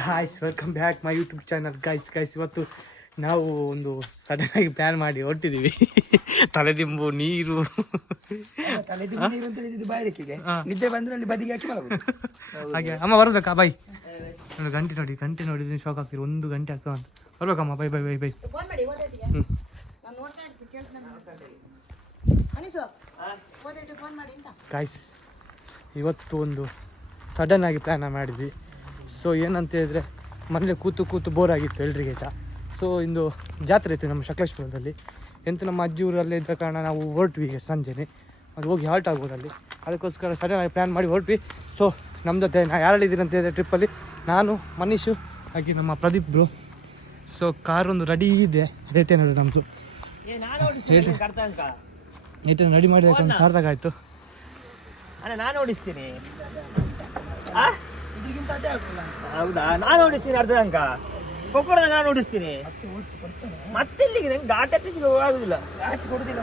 Guys welcome back my YouTube channel guys ಇವತ್ತು ನಾವು ಒಂದು ಸಡನ್ ಆಗಿ ಪ್ಲಾನ್ ಮಾಡಿ ಹೊರಟಿದ್ದೀವಿ. ತಲೆದಿಂಬು ನೀರು ನಿದ್ದೆ ಬಂದ್ರೆ ಅಲ್ಲಿ ಬದಿಗೆ ಹಾಕಿ ಹಾಗೆ ಅಮ್ಮ ಬರ್ಬೇಕಾ ಬಾಯ್? ಒಂದು ಗಂಟೆ ನೋಡಿದ್ರೆ ಶಾಕ್ ಆಗ್ತೀರಿ. 1 ಗಂಟೆ ಆಗ್ತದೆ ಅಂತ ಬರ್ಬೇಕಮ್ಮ. Bye bye bye bye. Guys ಇವತ್ತು ಒಂದು ಸಡನ್ ಆಗಿ ಪ್ಲ್ಯಾನ್ ಮಾಡಿದ್ವಿ. ಸೊ ಏನಂತ ಹೇಳಿದ್ರೆ ಮನೇಲಿ ಕೂತು ಬೋರ್ ಆಗಿತ್ತು ಎಲ್ರಿಗೆ ಸಹ. ಸೊ ಇಂದು ಜಾತ್ರೆ ಇತ್ತು ನಮ್ಮ ಸಕಲೇಶ್ಪುರದಲ್ಲಿ. ನಮ್ಮ ಅಜ್ಜಿ ಊರಲ್ಲೇ ಇದ್ದ ಕಾರಣ ನಾವು ಹೊರಟ್ವಿ ಈಗ ಸಂಜೆನೆ. ಅದು ಹೋಗಿ ಹಾಲ್ಟ್ ಆಗ್ಬೋದು ಅಲ್ಲಿ. ಅದಕ್ಕೋಸ್ಕರ ಸಡನ್ ಆಗಿ ಪ್ಲ್ಯಾನ್ ಮಾಡಿ ಹೊರಟ್ವಿ. ಸೊ ನಮ್ಮ ಜೊತೆ ಯಾರಲ್ಲಿದ್ದೀನಿ ಅಂತ ಹೇಳಿದ್ರೆ ಟ್ರಿಪ್ಪಲ್ಲಿ ನಾನು, ಮನೀಶು, ಹಾಗೆ ನಮ್ಮ ಪ್ರದೀಪ್ ಬ್ರೋ. ಸೊ ಕಾರೊಂದು ರೆಡಿ ಇದೆ. ರೇಟ್ ಏನಾದ್ರು ನಮ್ಮದು ರೇಟನ್ನು ರೆಡಿ ಮಾಡಿ ಒಂದು ಸಾರ್ಥಕ ಆಯಿತು. ನಾನು ಓಡಿಸ್ತೀನಿ. ಹೌದಾ? ನಾನು ಓಡಿಸ್ತೀನಿ. ಅರ್ಧ ಅಂಕ ಕೊಕ್ಕೋಡ ನಾನು ಓಡಿಸ್ತೀನಿ. ಮತ್ತೆ ಇಲ್ಲಿಗೆ ನಂಗೆ ಘಾಟ್ ಆಗುದಿಲ್ಲ. ಘಾಟ್ ಕೊಡುದಿಲ್ಲ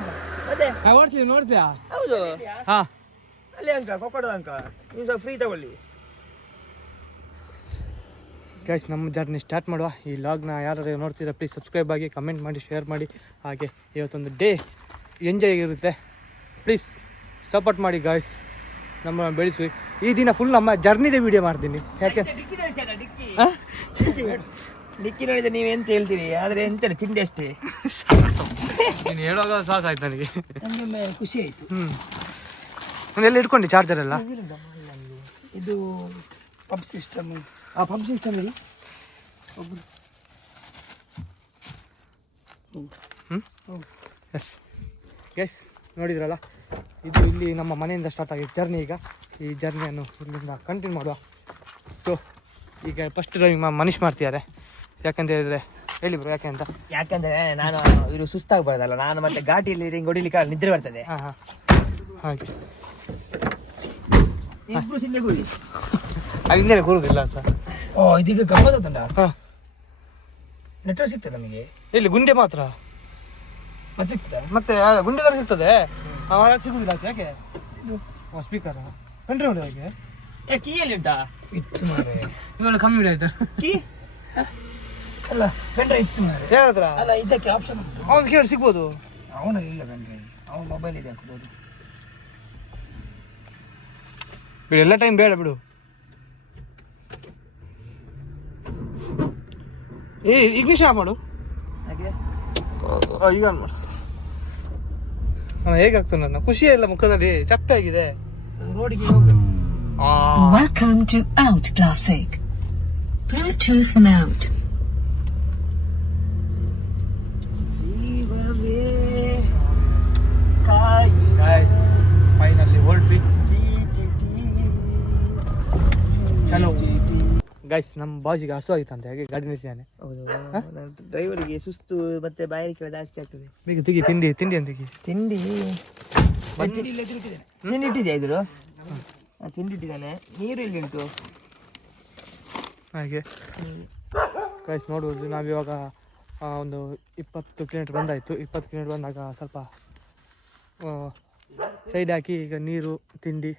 ಮತ್ತೆ ಓಡಿಸ್ತೀವಿ ನೋಡ್ತೀಯಾ? ಹೌದು. ಹಾಂ ಅಲ್ಲಿ ಅಂಕ ಕೊಕ್ಕೋಡದ ಅಂಕ ನೀವು ಸ್ವಲ್ಪ ಫ್ರೀ ತಗೊಳ್ಳಿ. ಗೈಸ್ ನಮ್ಮ ಜರ್ನಿ ಸ್ಟಾರ್ಟ್ ಮಾಡುವ. ಈ ಲಾಗ್ನ ಯಾರು ನೋಡ್ತೀರಾ ಪ್ಲೀಸ್ ಸಬ್ಸ್ಕ್ರೈಬ್ ಆಗಿ, ಕಮೆಂಟ್ ಮಾಡಿ, ಶೇರ್ ಮಾಡಿ. ಹಾಗೆ ಇವತ್ತೊಂದು ಡೇ ಎಂಜಾಯ್ ಆಗಿರುತ್ತೆ. ಪ್ಲೀಸ್ ಸಪೋರ್ಟ್ ಮಾಡಿ ಗಾಯ್ಸ್, ನಮ್ಮ ಬೆಳೆಸಿ. ಈ ದಿನ ಫುಲ್ ನಮ್ಮ ಜರ್ನಿದೇ ವಿಡಿಯೋ ಮಾಡ್ತೀನಿ. ಯಾಕೆ ಡಿಕ್ಕಿ ನೋಡಿದ್ರೆ ನೀವೆಂತ ಹೇಳ್ತೀರಿ, ಆದರೆ ಎಂತ ತಿಂಡಿ ಅಷ್ಟೇ. ನೀನು ಹೇಳುವಾಗ ಸಾಕಾಯ್ತು ನನಗೆ. ನಮಗೆ ಖುಷಿ ಆಯಿತು. ಎಲ್ಲ ಇಟ್ಕೊಂಡು ಚಾರ್ಜರ್ ಎಲ್ಲ ಇದು ಪಂಪ್ ಸಿಸ್ಟಮ್. ಆ ಪಂಪ್ ಸಿಸ್ಟಮ್ ಇದೆ. ಎಸ್ ಎಸ್ ನೋಡಿದ್ರಲ್ಲ, ಇದು ಇಲ್ಲಿ ನಮ್ಮ ಮನೆಯಿಂದ ಸ್ಟಾರ್ಟ್ ಆಗಿದ್ದು ಜರ್ನಿ. ಈಗ ಈ ಜರ್ನಿಯನ್ನು ಇಲ್ಲಿಂದ ಕಂಟಿನ್ಯೂ ಮಾಡುವ. ಸೊ ಈಗ ಫಸ್ಟ್ ಡ್ರೈವಿಂಗ್ ಮನೀಶ್ ಮಾಡ್ತಿದ್ದಾರೆ. ಯಾಕಂತ ಹೇಳಿದ್ರೆ ಹೇಳಿ ಬ್ರೋ ಯಾಕೆ ಅಂತ? ಯಾಕಂದ್ರೆ ನಾನು ಇವರು ಸುಸ್ತಾಗಬಾರ್ದಲ್ಲ, ನಾನು ಮತ್ತೆ ಘಾಟಿಯಲ್ಲಿ ಹಿಂಗೆ ಹೊಡಿಲಿಕ್ಕೆ ನಿದ್ರೆ ಬರ್ತದೆ. ಹಾಂ ಹಾಂ ಹಾಗೆ ಇಬ್ರು ಸಿಂಧೆ ಗುರಿ ಹಿಂದೆ ಕೂರುದಿಲ್ಲ ಅಂತ. ಓ ಇದೀಗ ಗಮ್ಮತ್ ತಂಡ. ಹಾಂ ನೆಟ್ವರ್ಕ್ ಸಿಗ್ತದೆ ನಮಗೆ ಇಲ್ಲಿ. ಗುಂಡೆ ಮಾತ್ರ ಮತ್ತೆ ಸಿಗ್ತದೆ. ಮತ್ತೆ ಗುಂಡೆ ತರ ಸಿಗ್ತದೆ, ಸಿಗುದಿಲ್ಲ. ಯಾಕೆ ಸ್ಪೀಕರ್ ಕಂಟ್ರಿ ಹೊಡೆ ಹಾಗೆ ಕೀಯಲ್ಲಿ ಉಂಟಾ? ಇತ್ತು ಮಾರೆ, ಇವಾಗ ಕಮ್ಮಿ ಆಯ್ತಾ ಕೀ? ಅಲ್ಲ ಪೆಂಡ್ರೈವ್ ಇತ್ತು ಮಾರೆ. ಹೇಳಿದ್ರ ಅಲ್ಲ ಇದಕ್ಕೆ ಆಪ್ಷನ್ ಉಂಟು. ಅವ್ನು ಕೇಳಿ ಸಿಗ್ಬೋದು. ಅವನಲ್ಲಿ ಇಲ್ಲ ಪೆಂಡ್ರೈವ್, ಅವನ ಮೊಬೈಲ್ ಇದೆ ಹಾಕ್ಬೋದು. ಬಿಡು, ಎಲ್ಲ ಟೈಮ್ ಬೇಡ ಬಿಡು. ಇಗ್ನಿಷನ್ ಆಫ್ ಮಾಡು. ಹಾಗೆ ಈಗ ಆನ್ ಮಾಡು. ಹೇಗಾಗ್ತದೆ ನನ್ನ ಖುಷಿ ಇಲ್ಲ ಮುಖದಲ್ಲಿ, ಚಪ್ಪೆ ಆಗಿದೆ. ರೋಡಿಗೆ ಹೋಗ್ಬೇಕು. Welcome to Out Classic. Bluetooth mode. ಜೀವವೇ ಕಾಯಿ ಫೈನಲಿ ಹೊರಟ್ವಿ. ಚಲೋ ಗೈಸ್, ನಮ್ಮ ಬಾಜಿಗೆ ಹಸು ಆಗಿತ್ತಂತೆ, ಹಾಗೆ ಗಾಡಿ ನಿಲ್ಸಿದ್ದಾನೆ. ಹೌದು, ಡ್ರೈವರಿಗೆ ಸುಸ್ತು ಮತ್ತೆ ಬಾಯಾರಿಕೆ ಜಾಸ್ತಿ ಆಗ್ತದೆ. ಈಗ ತೆಗಿ ತಿಂಡಿ ಅಂತ ತಿಂಡಿ ಇಟ್ಟಿದ್ಯಾ? ಇದ್ರು ತಿಂಡಿ ಇಟ್ಟಿದ್ದಾನೆ. ನೀರು ಇಲ್ಲಿ ಉಂಟು ಹಾಗೆ. ಗೈಸ್ ನೋಡ್ಬೋದು, ನಾವಿವಾಗ ಒಂದು 20 ಕಿಲೋಮೀಟ್ರ್ ಬಂದಾಯಿತು. 20 ಕಿಲೋಮೀಟ್ರ್ ಬಂದಾಗ ಸ್ವಲ್ಪ ಸೈಡ್ ಹಾಕಿ ಈಗ ನೀರು, ತಿಂಡಿ,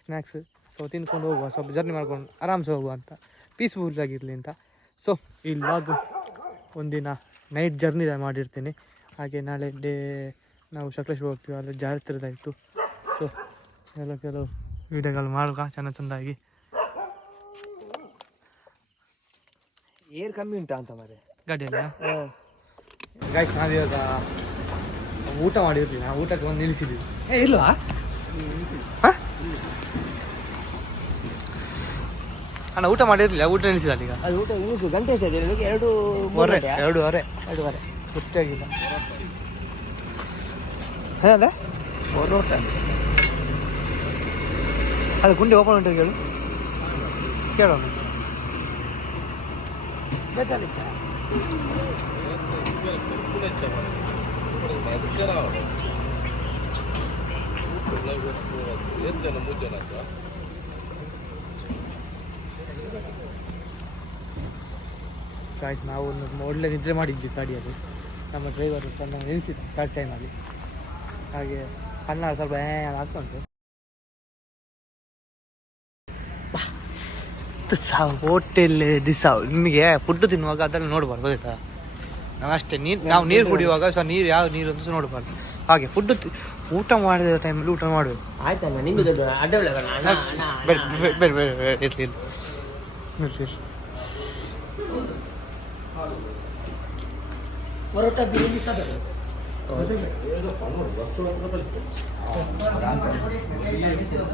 ಸ್ನ್ಯಾಕ್ಸ್ ಸೊ ತಿಂದ್ಕೊಂಡು ಹೋಗುವ, ಸ್ವಲ್ಪ ಜರ್ನಿ ಮಾಡ್ಕೊಂಡು ಆರಾಮ್ಸೆ ಹೋಗುವ ಅಂತ, ಪೀಸ್ಫುಲ್ ಆಗಿರಲಿ ಅಂತ. ಸೊ ಈ ಲಾಗ್ ಒಂದಿನ ನೈಟ್ ಜರ್ನಿ ಮಾಡಿರ್ತೀನಿ. ಹಾಗೆ ನಾಳೆ ಡೇ ನಾವು ಸಕಲೇಶ್ವರ ಹೋಗ್ತೀವಿ, ಅಲ್ಲಿ ಜಾತ್ರೆದಾಯಿತು. ಸೊ ಕೆಲವು ವೀಡಿಯೋಗಳು ಮಾಡುವ ಚೆಂದಾಗಿ. ಏರ್ ಕಮ್ಮಿ ಉಂಟಾ ಅಂತ ಮಾರೆ ಗಾಡಿಯಲ್ಲ. ಗೈಸ್ ನಾವಿವಾಗ ಊಟ ಮಾಡಿರ್ಲಿಲ್ಲ, ಊಟಕ್ಕೆ ಒಂದು ನಿಲ್ಲಿಸಿದ್ದೀವಿ. ಇಲ್ವಾ? ಅಣ್ಣ ಊಟ ಮಾಡಿರಲಿಲ್ಲ, ಊಟ ನಿಲ್ಲಿಸಿದ ಈಗ. ಅದು ಊಟ ನಿಲ್ಲಿಸು. ಗಂಟೆ ಎಷ್ಟಾಯ್ತು? 2:30 ಗೊತ್ತಾಗಿಲ್ಲ. ಅದೇ ಹೊರೋಟ ಅದು ಗುಂಡಿ ಓಪನ್ ಉಂಟು ಕೇಳು, ಕೇಳೋಣ. ಆಯ್ತು, ನಾವು ಒಳ್ಳೆ ನಿದ್ರೆ ಮಾಡಿದ್ವಿ ಗಾಡಿಯಲ್ಲಿ. ನಮ್ಮ ಡ್ರೈವರು ತನ್ನ ನಿಲ್ಲಿಸಿದ ಕರೆಕ್ಟ್ ಟೈಮಲ್ಲಿ. ಹಾಗೆ ಕಣ್ಣ ಸ್ವಲ್ಪ ಆಗ್ತಾ ಉಂಟು. ಹೋಟೆಲ್ ದಿಸ ನಿಮಗೆ ಫುಡ್ ತಿನ್ನುವಾಗ ಅದನ್ನು ನೋಡ್ಬಾರ್ದು ಆಯ್ತಾ. ನಾವು ಅಷ್ಟೇ ನಾವು ನೀರು ಕುಡಿಯುವಾಗ ನೀರು ಯಾವ ನೀರು ಅಂತ ನೋಡಬಾರ್ದು. ಹಾಗೆ ಫುಡ್ ಊಟ ಮಾಡಿದ ಟೈಮಲ್ಲಿ ಊಟ ಮಾಡಬೇಕು. ಆಯ್ತಣ್ಣ ನಿಮ್ದು ಅಡ್ಡಬೇಡ ಬೇಡ ಇರಲಿ ಪರೋಟ ಬಿರಿಯಾನಿ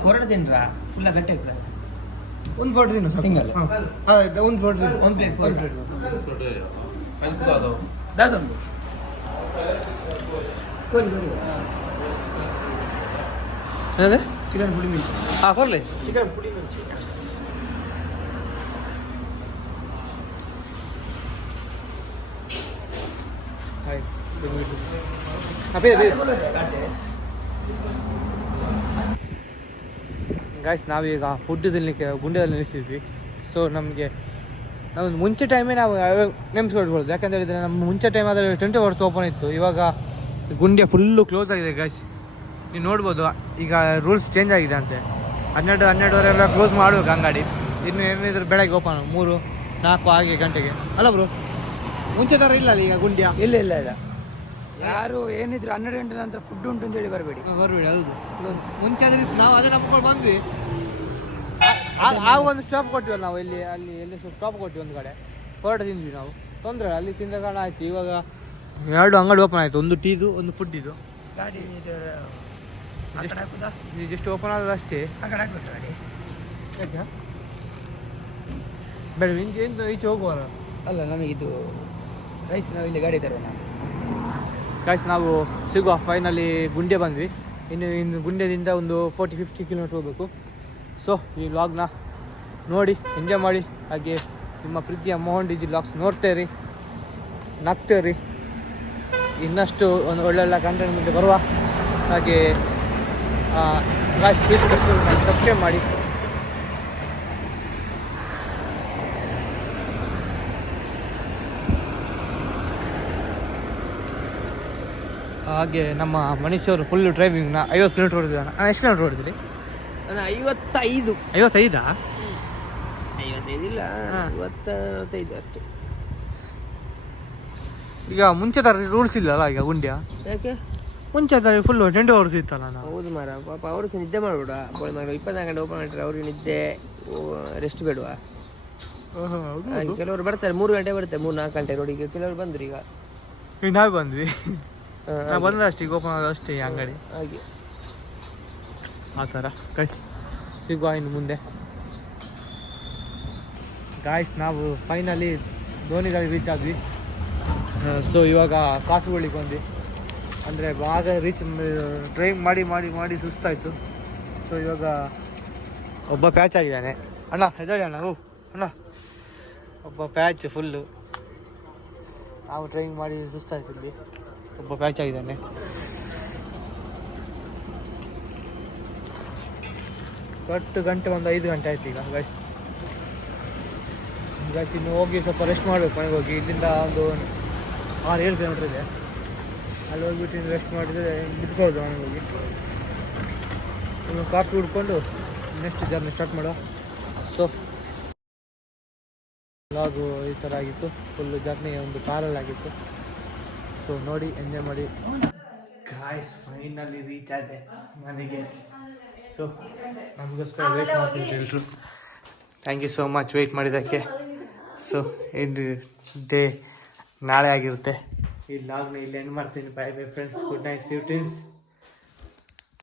ಪರೋಟ ತಿನ್ರಾ ಫುಲ್ಲ ಗಟ್ಟಿ ಆಗ್ತದೆ. ಒಂದು ಪರೋಟ ತಿನ್ನು ಸಿಂಗಲ್ ಒಂದು ಪರೋಟ ಒಂದು ಪ್ಲೇಟ್ ದಾದೊಂದು ಕೋರಿ ಅದೇ ಚಿಕನ್ ಪುಡಿ ಮಿಂಚು ಹಾಂ ಕೊರಲಿ ಚಿಕನ್ ಪುಡಿ ಮಿಂಚು ಗಾಯ್ಸ್ ನಾವೀಗ ಫುಡ್ ತಿನ್ನಲಿಕ್ಕೆ ಗುಂಡ್ಯದಲ್ಲಿ ನಿಲ್ಲಿಸಿದ್ವಿ. ಸೊ ನಮಗೆ ನಾವು ಮುಂಚೆ ಟೈಮೇ ನಾವು ನೆನೆಸ್ಕೊಳ್ಬೋದು. ಯಾಕಂತ ಹೇಳಿದರೆ ನಮ್ಮ ಮುಂಚೆ ಟೈಮ್ ಆದರೆ 20 hours ಓಪನ್ ಇತ್ತು. ಇವಾಗ ಗುಂಡ್ಯ ಫುಲ್ಲು ಕ್ಲೋಸ್ ಆಗಿದೆ ಗಾಯ್ಸ್. ನೀವು ನೋಡ್ಬೋದು ಈಗ ರೂಲ್ಸ್ ಚೇಂಜ್ ಆಗಿದೆ ಅಂತೆ. 12-12 ಎಲ್ಲ ಕ್ಲೋಸ್ ಮಾಡಬೇಕು ಅಂಗಡಿ. ಇನ್ನು ಏನಿದ್ರು ಬೆಳಗ್ಗೆ ಓಪನ್ 3-4 ಗಂಟೆಗೆ ಅಲ್ಲ ಬ್ರೋ. ಮುಂಚೆ ಥರ ಇಲ್ಲ ಈಗ ಗುಂಡ್ಯ. ಇಲ್ಲ ಯಾರು ಏನಿದ್ರು 12 ಗಂಟೆ ನಂತರ ಫುಡ್ ಉಂಟು ಅಂತೇಳಿ ಬರಬೇಡಿ. ಹೌದು ಮುಂಚೆ ಆದ್ರೆ ನಾವು ಅದೇ ನಂಬ್ಕೊಂಡು ಬಂದ್ವಿ. ಆಗ ಒಂದು ಸ್ಟಾಪ್ ಕೊಟ್ಟಿವಲ್ಲ ನಾವು ಎಲ್ಲಿ ಸ್ಟಾಪ್ ಕೊಟ್ಟಿವಿ ಒಂದು ಕಡೆ ಹೊರಟ ತಿಂದ್ವಿ ನಾವು. ತೊಂದರೆ ಅಲ್ಲಿ ತಿಂದ ಕಾರಣ ಆಯ್ತು. ಇವಾಗ 2 ಅಂಗಡಿ ಓಪನ್ ಆಯಿತು, ಒಂದು ಟೀದು ಒಂದು ಫುಡ್ ಇದು. ಗಾಡಿ ಜಸ್ಟ್ ಓಪನ್ ಆಗೋದು ಅಷ್ಟೇ. ಗಾಡಿ ಯಾಕೆ ಬೇಡ ಈಚೆ ಹೋಗುವಲ್ಲ. ಅಲ್ಲ ನಮಗಿದು ರೈಸ್ ನಾವು ಇಲ್ಲಿ ಗಾಡಿ ತರೋಣ. ಗಾಯ್ಸ್ ನಾವು ಸಿಗುವ ಫೈನಲಿ ಗುಂಡ್ಯ ಬಂದ್ವಿ. ಇನ್ನು ಗುಂಡ್ಯದಿಂದ ಒಂದು 40-50 ಕಿಲೋಮೀಟ್ರ್ ಹೋಗಬೇಕು. ಸೊ ಈ ವ್ಲಾಗ್ನ ನೋಡಿ ಎಂಜಾಯ್ ಮಾಡಿ. ಹಾಗೆ ನಿಮ್ಮ ಪ್ರೀತಿಯ ಮೋಹನ್ ಡಿಜಿ ವ್ಲಾಗ್ಸ್ ನೋಡ್ತೇರಿ, ನಗ್ತೇರಿ. ಇನ್ನಷ್ಟು ಒಂದು ಒಳ್ಳೊಳ್ಳೆ ಕಂಟೆಂಟ್ ಮುಂದೆ ಬರುವ ಹಾಗೆ ಗಾಯ್ಸ್ ಪ್ಲೀಸ್ ಸಬ್ಸ್ಕ್ರೈಬ್ ಮಾಡಿ. ಹಾಗೆ ನಮ್ಮ ಮನುಷ್ಯರು ಫುಲ್ ಡ್ರೈವಿಂಗ್ನ 50 ಕಿಲೋಮೀಟ್ರ್ ಹೊಡೆದಿದ್ದಾನೆ. ಎಷ್ಟು ಕಿಲೋಮೀಟ್ರ್ ಹೊಡೆದಿರಿ? 55. 55 55 ಇಲ್ಲ 45 ಅಷ್ಟೇ. ಈಗ ಮುಂಚೆ ಥರ ರೂಲ್ಸ್ ಇಲ್ಲಲ್ಲ ಈಗ ಗುಂಡ್ಯ. ಯಾಕೆ ಮುಂಚೆ ಥರ ಫುಲ್ 20 hours ಇತ್ತಲ್ಲ ನಾವು. ಹೌದು ಮಾರ, ಪಾಪ ಅವ್ರಿಗೆ ನಿದ್ದೆ ಮಾಡ್ಬೇಡ. 24 ಗಂಟೆ ಓಪನ್ ಮಾಡಿದ್ರೆ ಅವ್ರಿಗೆ ನಿದ್ದೆ ರೆಸ್ಟ್ ಬೇಡವಾ? ಕೆಲವರು ಬರ್ತಾರೆ 3 ಗಂಟೆ ಬರ್ತಾರೆ, 3-4 ಗಂಟೆ ರೋಡಿಗೆ. ಕೆಲವರು ಬಂದ್ರು ಈಗ ನಾವು ಬಂದ್ವಿ. ನಾವು ಬಂದ ಅಷ್ಟೇ, ಈಗ ಓಪನ್ ಆದ ಅಷ್ಟೇ ಈ ಅಂಗಡಿ. ಹಾಗೆ ಆ ಥರ ಗಾಯ್ಸ್ ಸಿಗುವ ಇನ್ನು ಮುಂದೆ. ಗಾಯ್ಸ್ ನಾವು ಫೈನಲಿ ಧೋನಿಗಳಿಗೆ ರೀಚ್ ಆದ್ವಿ. ಸೊ ಇವಾಗ ಕಾಫಿ ಹೊಳಿಗೆ ಬಂದ್ವಿ. ಅಂದರೆ ಭಾಗ ಡ್ರೈವ್ ಮಾಡಿ ಸುಸ್ತಾಯಿತು. ಸೊ ಇವಾಗ ಒಬ್ಬ ಪ್ಯಾಚ್ ಆಗಿದ್ದಾನೆ. ಅಣ್ಣ ಹೆದರಿ ಅಣ್ಣ. ಅಣ್ಣ ಒಬ್ಬ ಪ್ಯಾಚ್ ಫುಲ್ಲು. ನಾವು ಡ್ರೈವಿಂಗ್ ಮಾಡಿ ಸುಸ್ತಾಯ್ತು. ಇಲ್ಲಿ ಒಬ್ಬ ಪ್ಯಾಚ್ ಆಗಿದ್ದಾನೆ. ಕಟ್ಟು ಗಂಟೆ ಒಂದು 5 ಗಂಟೆ ಆಯ್ತು ಈಗ ಗಾಯ್ಸ್. ಇನ್ನು ಹೋಗಿ ಸ್ವಲ್ಪ ರೆಸ್ಟ್ ಮಾಡಬೇಕು ಮನೆಗೆ ಹೋಗಿ. ಇಲ್ಲಿಂದ ಒಂದು 6-7 ಕಿಲೋಮೀಟ್ರ್ ಇದೆ. ಅಲ್ಲಿ ಹೋಗ್ಬಿಟ್ಟು ಇನ್ನು ರೆಸ್ಟ್ ಮಾಡಿದರೆ ಬಿಟ್ಕೊಳ್ದು ಮನೆಗೆ ಹೋಗಿ. ಇನ್ನು ಕಾಫಿ ಹುಡ್ಕೊಂಡು ನೆಕ್ಸ್ಟ್ ಜರ್ನಿ ಸ್ಟಾರ್ಟ್ ಮಾಡೋ. ಸೊ ವ್ಲಾಗು ಈ ಥರ ಆಗಿತ್ತು. ಫುಲ್ಲು ಜರ್ನಿ ಒಂದು ಕಾರಲ್ಲಿ ಆಗಿತ್ತು. ಸೊ ನೋಡಿ ಎಂಜಾಯ್ ಮಾಡಿ. ಗಾಯ್ಸ್ ಫೈನಲಿ ರೀಚ್ ಆದೆ ಮನೆಗೆ. ಸೊ ನಮಗೋಸ್ಕರ ವೇಟ್ ಮಾಡ್ತಿದ್ರು ಎಲ್ಲರೂ. Thank you so much wait ಮಾಡಿದ್ದಕ್ಕೆ. ಸೊ ಇದು ಡೇ ನಾಳೆ ಆಗಿರುತ್ತೆ. ಈ ವ್ಲಾಗ್ನ ಇಲ್ಲಿ ಎಂಡ್ ಮಾಡ್ತೀನಿ. Bye bye friends, good night, see you twins.